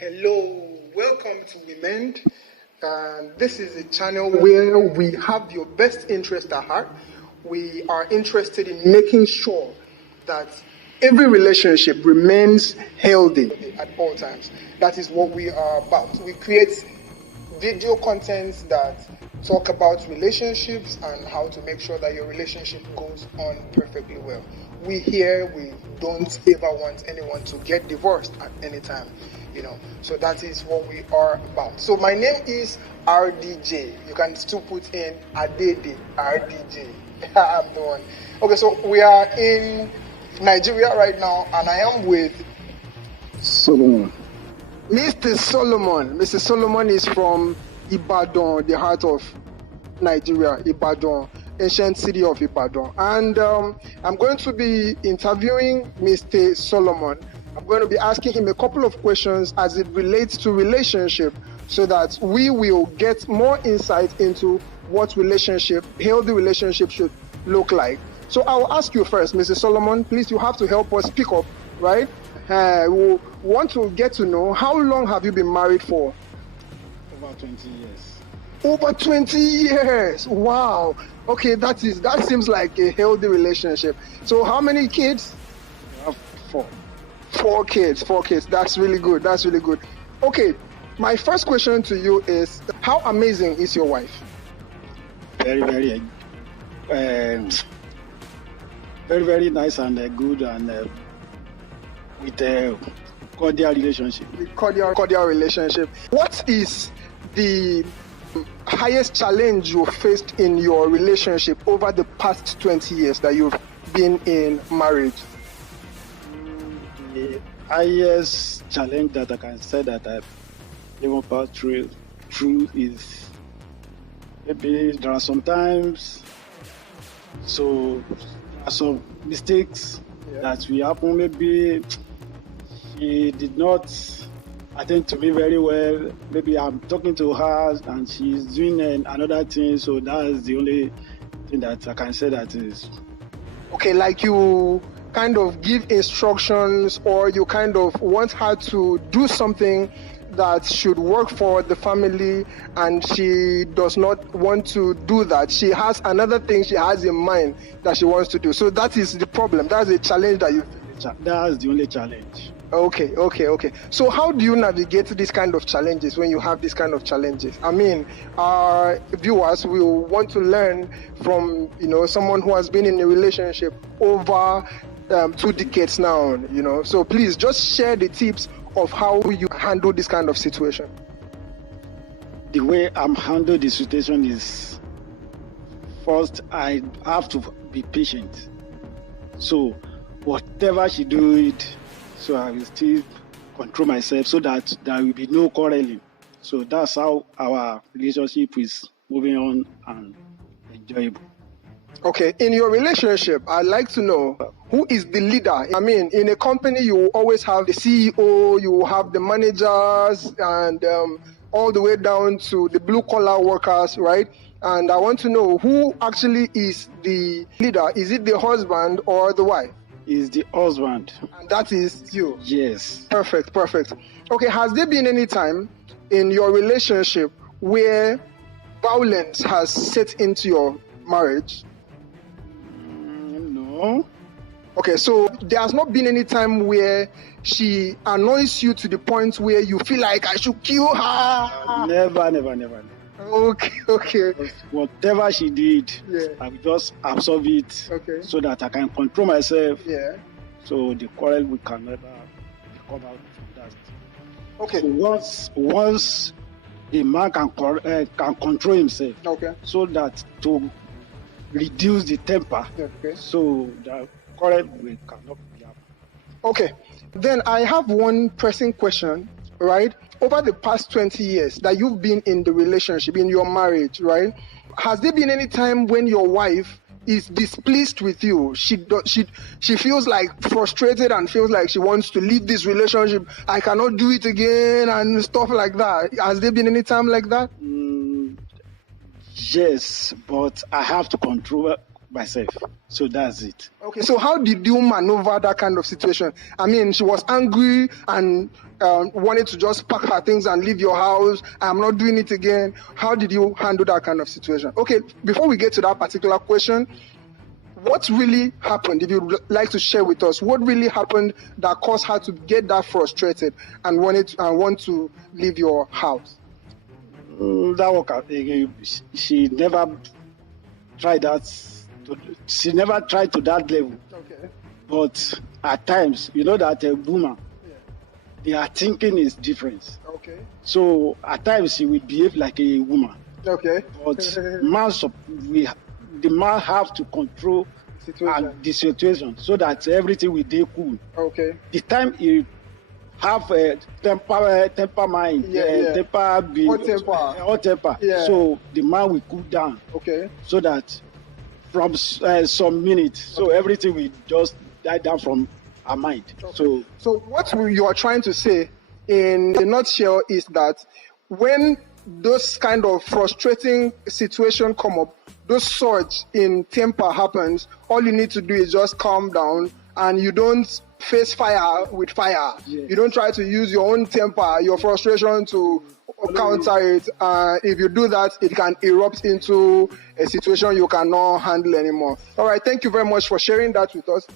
Hello, welcome to Women. This is a channel where we have your best interest at heart. We are interested in making sure that every relationship remains healthy at all times. That is what we are about. We create video contents that talk about relationships and how to make sure that your relationship goes on perfectly well. We don't ever want anyone to get divorced at any time, so that is what we are about. So my name is RDJ. You can still put in Adede RDJ. I'm the one. Okay, so we are in Nigeria right now, and I am with Solomon. Mr. Solomon. Mr. Solomon is from Ibadan, the heart of Nigeria, Ibadan, ancient city of Ibadan. And I'm going to be interviewing Mr. Solomon. I'm going to be asking him a couple of questions as it relates to relationship, so that we will get more insight into what healthy relationship should look like. So I'll ask you first, Mr. Solomon, please, you have to help us pick up, right? We want to get to know, how long have you been married for? Over 20 years. Over 20 years. Wow. Okay, that seems like a healthy relationship. So how many kids? I have 4. 4 kids. That's really good. Okay, my first question to you is, how amazing is your wife? Very, very nice and good, and with a cordial relationship. Cordial relationship. What is the highest challenge you faced in your relationship over the past 20 years that you've been in marriage? The highest challenge that I can say that I've even passed through is maybe there are sometimes some mistakes that will happen. Maybe she did not attend to me very well. Maybe I'm talking to her and she's doing another thing. So that's the only thing that I can say that is. Okay, like you kind of give instructions, or you kind of want her to do something that should work for the family, and she does not want to do that. She has another thing she has in mind that she wants to do. So that is the problem. That's a challenge that you... That's the only challenge. Okay. So how do you navigate these kind of challenges when you have these kind of challenges? I mean, our viewers will want to learn from, someone who has been in a relationship over 2 decades now, So please just share the tips of how you handle this kind of situation. The way I'm handling the situation is, first, I have to be patient. So whatever she do it, so I will still control myself so that there will be no quarreling. So that's how our relationship is moving on and enjoyable. Okay, in your relationship, I'd like to know, who is the leader? I mean, in a company, you will always have the CEO, you will have the managers, and all the way down to the blue-collar workers, right? And I want to know, who actually is the leader? Is it the husband or the wife? Is the husband. And that is you? Yes. Perfect. Okay, has there been any time in your relationship where violence has set into your marriage? No. Okay, so there has not been any time where she annoys you to the point where you feel like I should kill her? Never. Okay. Whatever she did, I will just absorb it, so that I can control myself. Yeah. So the quarrel will can never come out from that. Okay. So once a man can control himself, so that to reduce the temper, so the quarrel will cannot be happen. Okay. Then I have one pressing question, right? Over the past 20 years that you've been in the relationship, in your marriage, right? Has there been any time when your wife is displeased with you? She feels like frustrated and feels like she wants to leave this relationship. I cannot do it again and stuff like that. Has there been any time like that? Yes, but I have to control myself. So that's it. Okay, so how did you maneuver that kind of situation? I mean, she was angry and wanted to just pack her things and leave your house. I'm not doing it again. How did you handle that kind of situation? Okay, before we get to that particular question, what really happened? If you'd like to share with us, what really happened that caused her to get that frustrated and want to leave your house? That work, she never tried that. She never tried to that level. Okay. But at times, you know that a woman, their thinking is different. Okay. So at times she will behave like a woman. Okay. But the man have to control the situation so that everything will be cool. Okay. The time he have a temper mind, hot temper. Yeah. So the man will cool down. Okay. So that from some minutes, so everything will just die down from our mind. Okay. So what you are trying to say in a nutshell is that when those kind of frustrating situations come up, those surge in temper happens, all you need to do is just calm down, and you don't face fire with fire. Yes. You don't try to use your own temper, your frustration to counter it. If you do that, it can erupt into a situation you cannot handle anymore. All right, thank you very much for sharing that with us.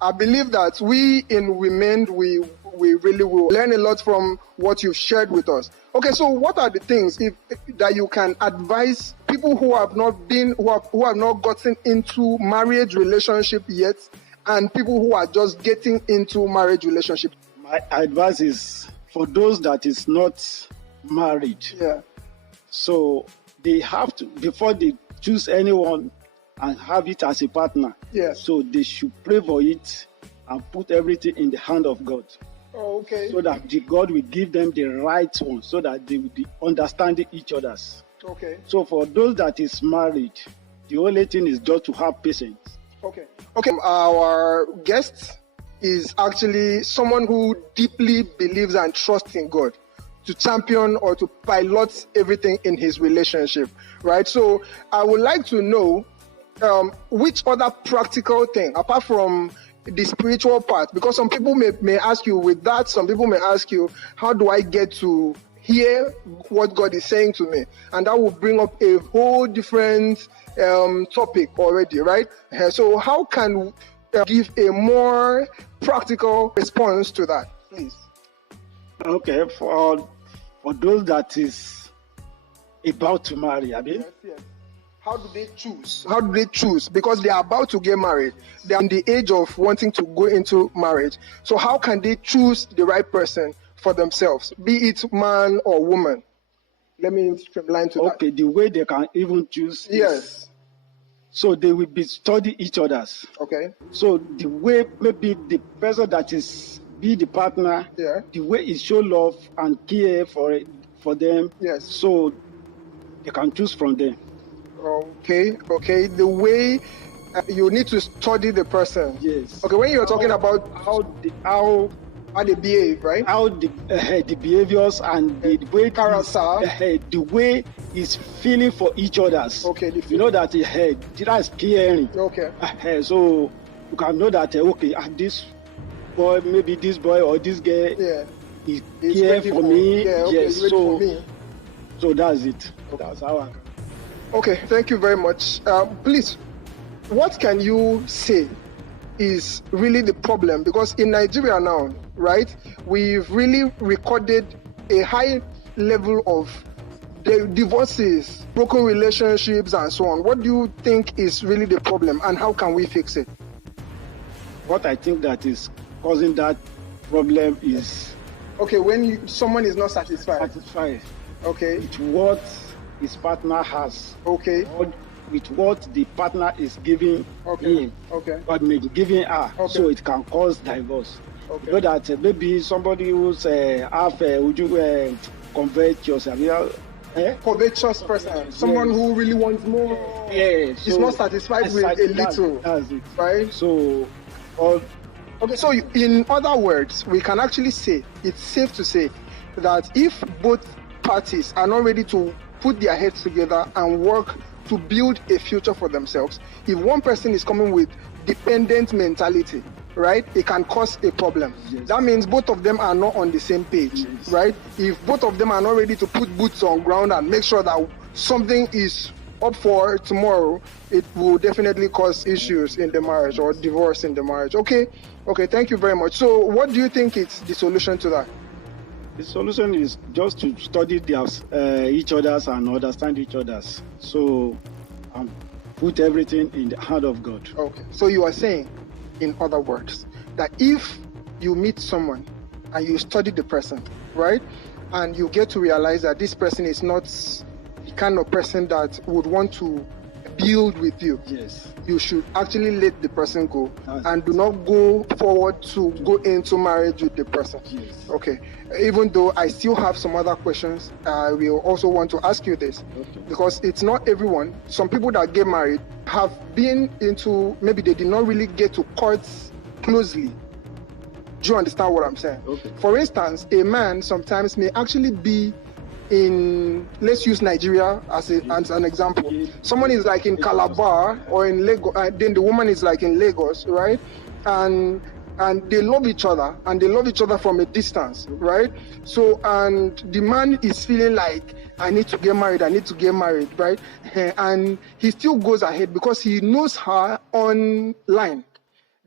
I believe that we in Women, we really will learn a lot from what you've shared with us. Okay, so what are the things that you can advise people who have not gotten into marriage relationship yet, and people who are just getting into marriage relationship? My advice is for those that is not married. Yeah. So they have to, before they choose anyone and have it as a partner. Yeah. So they should pray for it and put everything in the hand of God. Oh, okay. So that God will give them the right one, so that they will be understanding each other's. Okay. So for those that is married, the only thing is just to have patience. Okay. Okay. Our guest is actually someone who deeply believes and trusts in God to champion or to pilot everything in his relationship, right? So I would like to know which other practical thing, apart from the spiritual part, because some people may ask you with that, some people may ask you, how do I get to hear what God is saying to me? And that will bring up a whole different topic already, right? So how can we give a more practical response to that, please? Okay, for those that is about to marry, I mean. Yes. How do they choose? How do they choose? Because they are about to get married. They are in the age of wanting to go into marriage. So how can they choose the right person for themselves, be it man or woman? Let me streamline to that. Okay, the way they can even choose. Yes. So they will be study each other's. Okay. So the way maybe the person that is be the partner, the way he show love and care for them. Yes. So they can choose from them. Okay. The way you need to study the person. Yes. Okay. When you're talking about how they behave, right? How the behaviors and the way character, the way is feeling for each other's. Okay. You know that that's caring. Okay. So you can know that this boy, maybe this boy or this girl, is care for me. Yeah, okay, yes. So that's it. Okay. That's how I can. Okay, thank you very much. Please, what can you say is really the problem? Because in Nigeria now, right, we've really recorded a high level of divorces, broken relationships, and so on. What do you think is really the problem, and how can we fix it? What I think that is causing that problem is... Okay, when someone is not satisfied. Okay. With what his partner has. Okay. Or with what the partner is giving him. Okay. Or maybe giving her. Okay. So it can cause divorce. Okay. You know that maybe somebody who's would you convert yourself? Covetous person, someone who really wants more. Yeah. Is not satisfied with a little. That's it. Right? So okay, so in other words, we can actually say, it's safe to say that if both parties are not ready to put their heads together and work to build a future for themselves, if one person is coming with dependent mentality, right, it can cause a problem. Yes. That means both of them are not on the same page, Yes. right? If both of them are not ready to put boots on ground and make sure that something is up for tomorrow, it will definitely cause issues in the marriage or divorce in the marriage. Okay, thank you very much. So what do you think is the solution to that? The solution is just to study each other's and understand each other's. So put everything in the hand of God. Okay, so you are saying, in other words, that if you meet someone and you study the person, right, and you get to realize that this person is not the kind of person that would want to build with you, Yes. you should actually let the person go and do not go forward to go into marriage with the person. Yes. Okay, even though I still have some other questions, I will also want to ask you this, because it's not everyone. Some people that get married have been into, maybe they did not really get to courts closely. Do you understand what I'm saying? Okay. For instance, a man sometimes may actually be in, let's use Nigeria as an example. Someone is like in Calabar or in Lagos, then the woman is like in Lagos, right? And they love each other, and they love each other from a distance, right? So, and the man is feeling like, I need to get married, right? And he still goes ahead because he knows her online.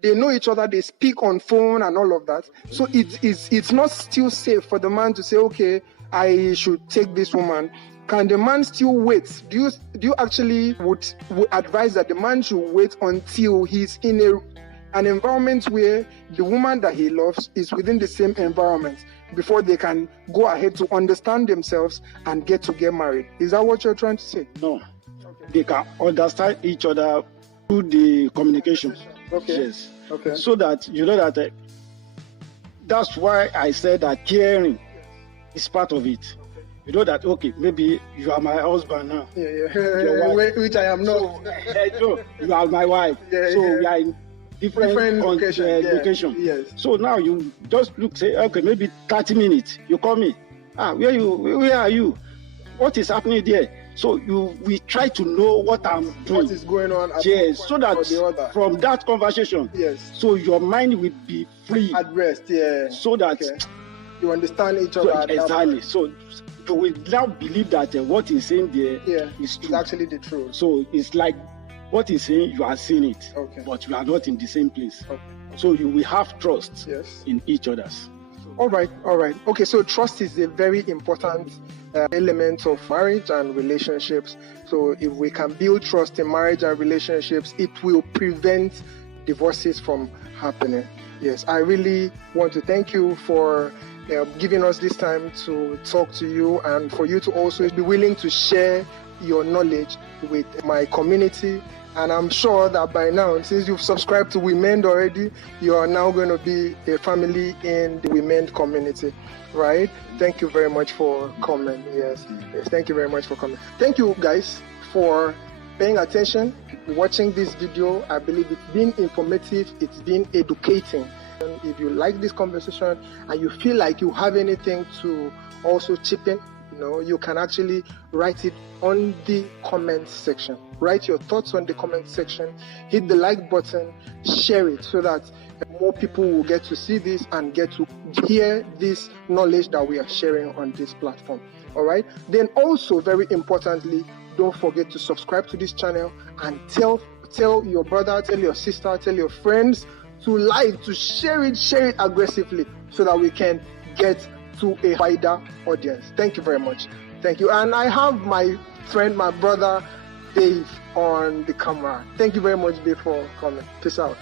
They know each other, they speak on phone and all of that. So it's not still safe for the man to say, okay, I should take this woman. Can the man still wait? Do you actually would advise that the man should wait until he's in an environment where the woman that he loves is within the same environment before they can go ahead to understand themselves and get married? Is that what you're trying to say? No. Okay. They can understand each other through the communication. Okay. Yes. Okay. So that you know that that's why I said that caring is part of it. You know that, okay, maybe you are my husband now. Yeah. Which I am not. So, you are my wife. Yeah, so we are in different location. Yes. So now you just look, say, okay, maybe 30 minutes. You call me. Where are you? What is happening there? So we try to know what I'm doing. What is going on? Yes. So that from that conversation, yes. So your mind will be free. At rest. Yeah. So that you understand each other. Exactly. So you will now believe that what he's saying there is true. It's actually the truth. So it's like what he's saying, you are seeing it, but you are not in the same place. Okay. So you will have trust in each other's. All right. Okay, so trust is a very important element of marriage and relationships. So if we can build trust in marriage and relationships, it will prevent divorces from happening. Yes, I really want to thank you for giving us this time to talk to you, and for you to also be willing to share your knowledge with my community. And I'm sure that by now, since you've subscribed to Women already, you are now going to be a family in the Women community, right? Thank you very much for coming. Yes, thank you very much for coming. Thank you guys for paying attention, watching this video. I believe it's been informative, it's been educating. And if you like this conversation and you feel like you have anything to also chip in, you can actually write it on the comment section. Write your thoughts on the comment section, hit the like button, share it so that more people will get to see this and get to hear this knowledge that we are sharing on this platform. All right. Then also, very importantly, don't forget to subscribe to this channel and tell your brother, tell your sister, tell your friends to share it aggressively so that we can get to a wider audience. Thank you very much. Thank you. And I have my friend, my brother, Dave, on the camera. Thank you very much, Dave, for coming. Peace out.